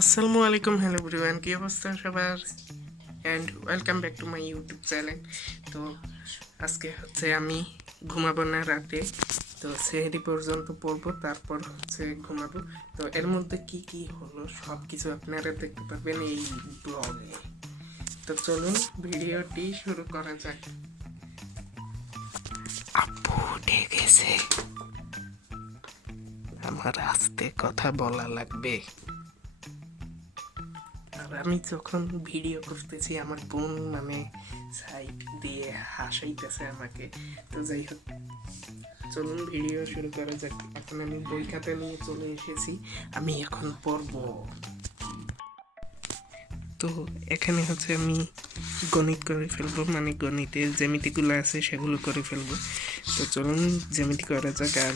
আসসালামু আলাইকুম, hello everyone, কি অবস্থা সবার? And welcome back to my YouTube channel. তো আজকে হচ্ছে আমি ঘুমাবো না রাতে, তো সেহরি পর্যন্ত পড়বো, তারপর হচ্ছে ঘুমাবো। তো এর মধ্যে কি কি হলো সব কিছু আপনারা দেখতে পারবেন এই ব্লগে। তো চলুন ভিডিওটি শুরু করা যাক। আপু উঠে গেছে, আমার আস্তে কথা বলা লাগবে। আর আমি যখন ভিডিও করতেছি আমার বোন সাইড দিয়ে হাসাইতেছে আমাকে। তো যাই হোক, চলুন ভিডিও শুরু করা যাক। এখন আমি বই খাতা নিয়ে চলে এসেছি, আমি এখন পড়ব। তো এখানে হচ্ছে আমি গণিত করে ফেলবো, গণিতের জ্যামিতিগুলো আছে সেগুলো করে ফেলবো। তো চলুন জ্যামিতি করা যাক। আর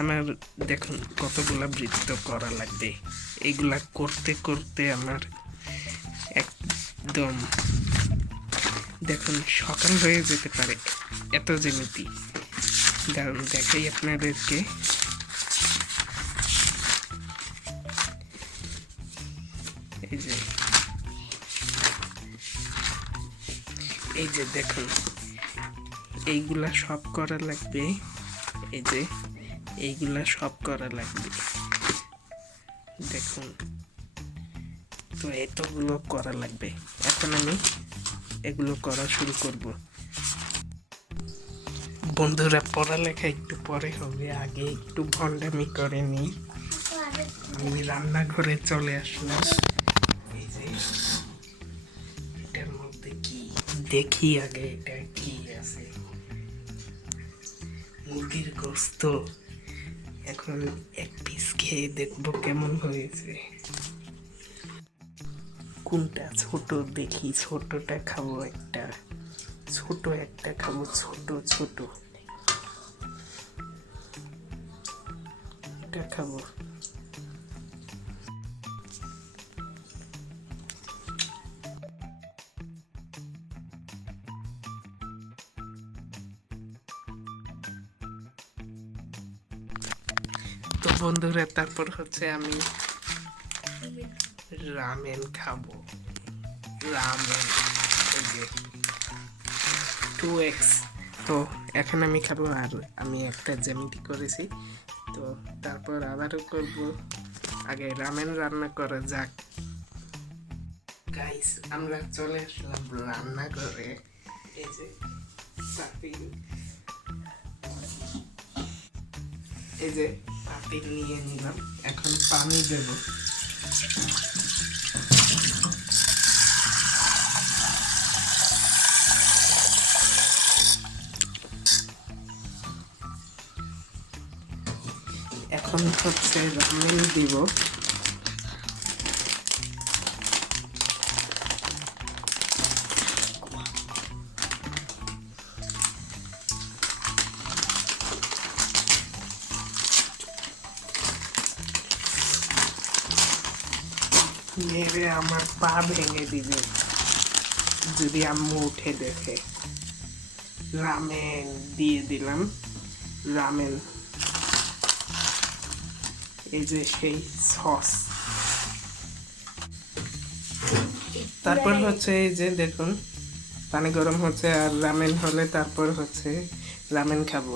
আমার দেখুন কতগুলা বৃত্ত করা লাগবে, এইগুলা করতে করতে আমার একদম দেখুন সকাল হয়ে যেতে পারে, এত জ্যামিতি। কারণ দেখাই আপনাদেরকে, এই যে এই যে দেখুন এইগুলা সব করা লাগবে, এই যে এইগুলা সব করা লাগবে দেখুন। তো এতগুলো করা লাগবে, এখন আমি এগুলো করা শুরু করব। বন্ধুরা, পড়ালেখা একটু পরে হবে, আগে একটু ভণ্ডামি করে নিই। আমি রান্নাঘরে চলে আসলাম, এই যে এটার মধ্যে কি দেখি, আগে এটা কি আছে, মুরগির গোস্ত। এখন এক পিস খেয়ে দেখবো কেমন হয়েছে। কোনটা ছোট দেখি, ছোটটা খাবো, একটা ছোট একটা খাবো, ছোট ছোট এটা খাবো। তো বন্ধুরা, তারপর হচ্ছে আমি রামেন খাবো, রামেন, এই যে 2x। তো এখন আমি খাবো, আর আমি একটা জ্যামিতি করেছি। তো তারপর আবারও করব, আগে রামেন রান্না করা যাক। গাইস, আমরা চলে আসলাম রান্না করে, এই যে পাতিল, এই যে পাতিল নিয়ে নিলাম, এখন পানি দেব। এখন হচ্ছে রামেন দিব, মেরে আমার পা ভেঙে দিবে যদি আম্মু উঠে দেখে। রামেন দিয়ে দিলাম, রামেন, এই যে সেই সস। তারপর হচ্ছে এই যে দেখুন পানি গরম হচ্ছে, আর রামেন হলে তারপর হচ্ছে রামেন খাবো।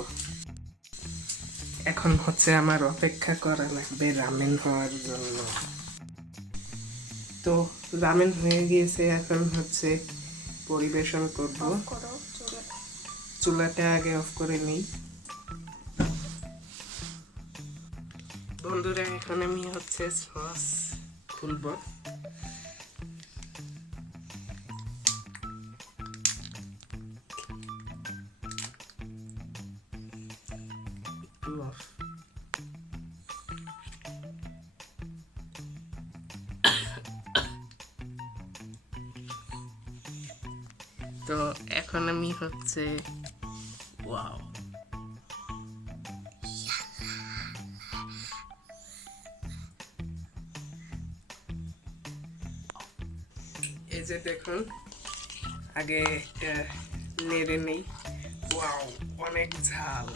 এখন হচ্ছে আমার অপেক্ষা করা লাগবে রামেন হওয়ার জন্য। তো রামেন হয়ে গিয়েছে, এখন হচ্ছে পরিবেশন করব। চুলাটা আগে অফ করে নিই। বন্ধুরা, এখন আমি হচ্ছে সস খুলব। তো এখন আমি হচ্ছে ওয়াও, এই যে দেখুন, আগে একটা নেড়ে নেই। ওয়াও, অনেক ঝাল।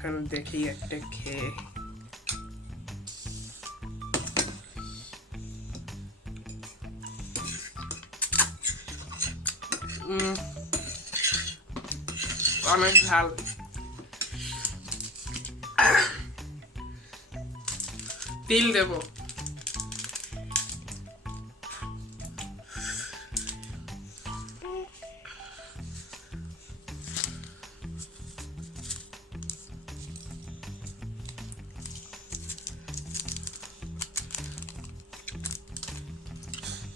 এখন দেখি একটা খেয়ে। অনেক ঝাল। তিল দেব।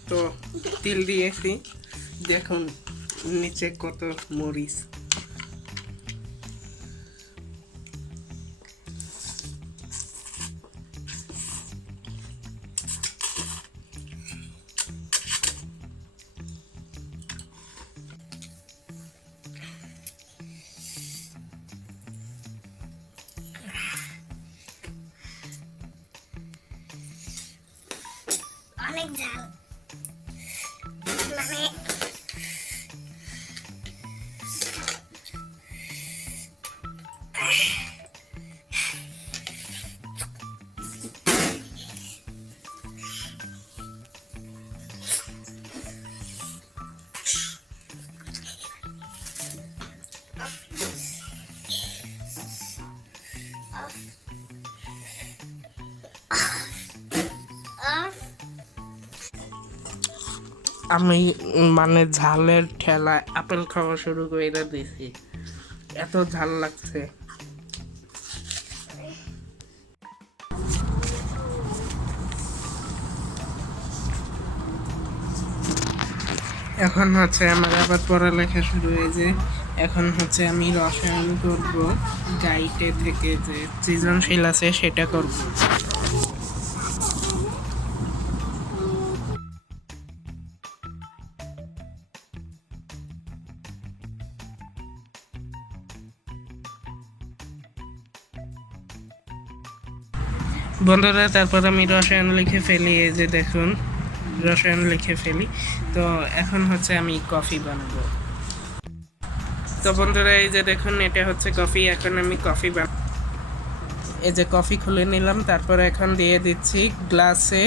তো তিল দিয়েছি, দেখুন নিচে কত মরিচ। অনেক ঝাল, মানে আমি মানে ঝালের ঠেলায় আপেল খাওয়া শুরু করে দিয়েছি, এত ঝাল লাগছে। এখন হচ্ছে আমার আবার পড়ালেখা শুরু হয়েছে। এখন হচ্ছে আমি রসায়ন করব, গাইটে থেকে যে সৃজনশীল আছে সেটা করব। বন্ধুরা, তারপর আমি রসায়ন লিখে ফেলি, এই যে দেখুন রসায়ন লিখে ফেলি। তো এখন হচ্ছে আমি কফি বানাবো। তো বন্ধুরা, এই যে দেখুন এটা হচ্ছে কফি। এখন আমি কফি এই যে কফি খুলে নিলাম, তারপর এখন দিয়ে দিচ্ছি গ্লাসে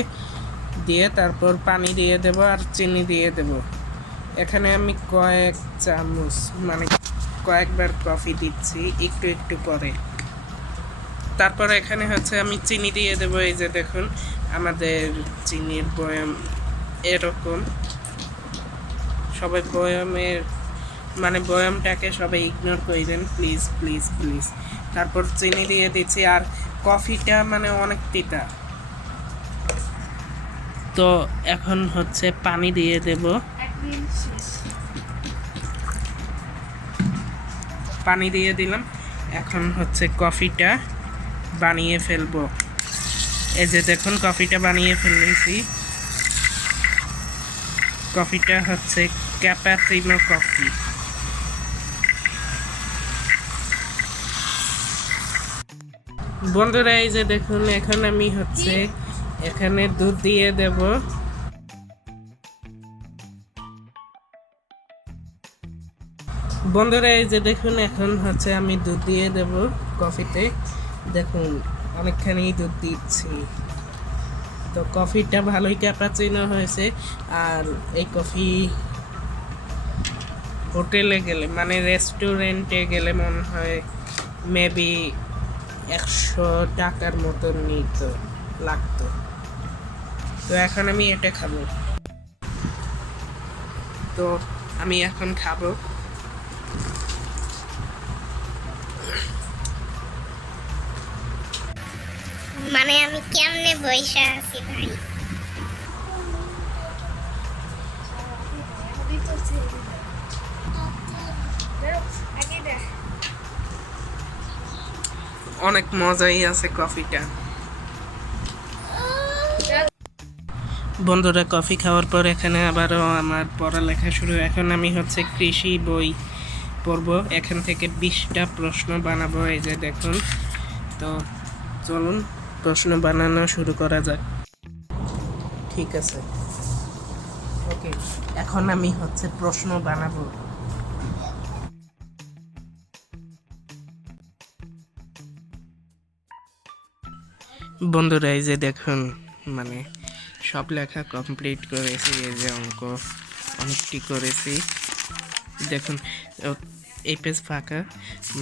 দিয়ে, তারপর পানি দিয়ে দেব আর চিনি দিয়ে দেব। এখানে আমি কয়েক চামচ মানে কয়েকবার কফি দিচ্ছি একটু একটু করে। তারপর এখানে হচ্ছে আমি চিনি দিয়ে দেব। এই যে দেখুন আমাদের চিনির বয়াম এরকম, সবাই বয়ামের মানে বয়ামটাকে সবাই ইগনোর করেন প্লিজ প্লিজ প্লিজ। তারপর চিনি দিয়ে দিচ্ছি, আর কফিটা মানে অনেক তিতা। তো এখন হচ্ছে পানি দিয়ে দেব, পানি দিয়ে দিলাম। এখন হচ্ছে কফিটা বানিয়ে ফেলবো। এই যে দেখুন কফিটা বানিয়ে ফেলেছি। কফিটা হচ্ছে ক্যাপাচিনো কফি। বন্ধুরা, এই যে দেখুন এখন আমি হচ্ছে এখানে দুধ দিয়ে দেব। বন্ধুরা, এই যে দেখুন এখন হচ্ছে আমি দুধ দিয়ে দেব কফিতে। দেখুন অনেকখানি দুধ দিচ্ছি। তো কফিটা ভালোই ক্যাপাচিনো হয়েছে। আর এই কফি হোটেলে গেলে মানে রেস্টুরেন্টে গেলে মনে হয় মেবি 100 টাকার মতো লাগতো। তো এখন আমি এটা খাবো। তো আমি এখন খাবো। মানে আমি কেমনে বইসা আছি ভাই। অনেক মজাই আছে কফিটা। বন্ধুরা, কফি খাওয়ার পর এখানে আবারও আমার পড়ালেখা শুরু। এখন আমি হচ্ছে কৃষি বই পড়ব। এখান থেকে 20টা প্রশ্ন বানাবো। এই যে দেখুন। তো চলুন প্রশ্ন বানানো শুরু করা যাক। ঠিক আছে, ওকে। এখন আমি হচ্ছে প্রশ্ন বানাবো। বন্ধুরা এই যে দেখুন মানে সব লেখা কমপ্লিট করেছি, এই যে অঙ্ক অনেকটি করেছি দেখুন। এই পেজ ফাঁকা,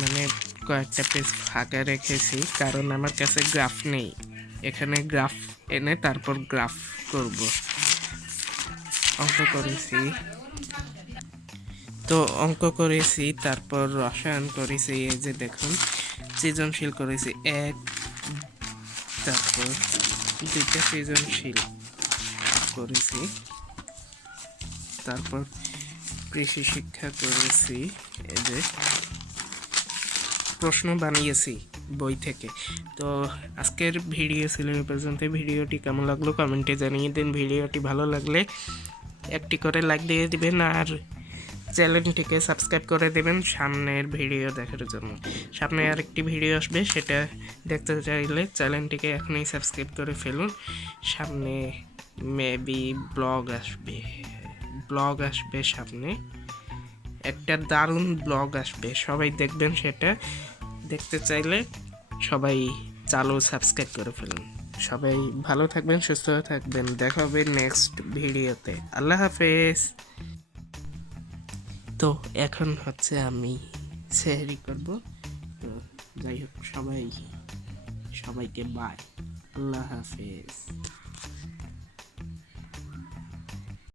মানে কয়েকটা পেজ ফাঁকা রেখেছি কারণ আমার কাছে গ্রাফ নেই। এখানে গ্রাফ এনে তারপর গ্রাফ করব। অঙ্ক করেছি, তো অঙ্ক করেছি, তারপর রসায়ন করেছি। এই যে দেখুন সৃজনশীল করেছি এক, তারপর দুইটা সৃজনশীল করেছি, তারপর কৃষি শিক্ষা করেছি। এই যে প্রশ্ন বানিয়েছি বই থেকে। তো আজকের ভিডিও ছিল এই পর্যন্ত। ভিডিওটি কেমন লাগলো কমেন্টে জানিয়ে দিন। ভিডিওটি ভালো লাগলে একটি করে লাইক দিয়ে দিবেন আর চ্যানেলটিকে সাবস্ক্রাইব করে দেবেন সামনের ভিডিও দেখার জন্য। সামনে আরেকটি ভিডিও আসবে, সেটা দেখতে চাইলে চ্যানেলটিকে এখনই সাবস্ক্রাইব করে ফেলুন। সামনে মেবি ব্লগ আসবে সামনে, একটা দারুণ ব্লগ আসবে, সবাই দেখবেন। সেটা দেখতে চাইলে সবাই সাবস্ক্রাইব করে ফেলুন। সবাই ভালো থাকবেন, সুস্থ থাকবেন, দেখা হবে নেক্সট ভিডিওতে। আল্লাহ হাফেজ। তো এখন হচ্ছে আমি সেহরি করব। তো যাই হোক, সবাইকে বাই, আল্লাহ হাফেজ।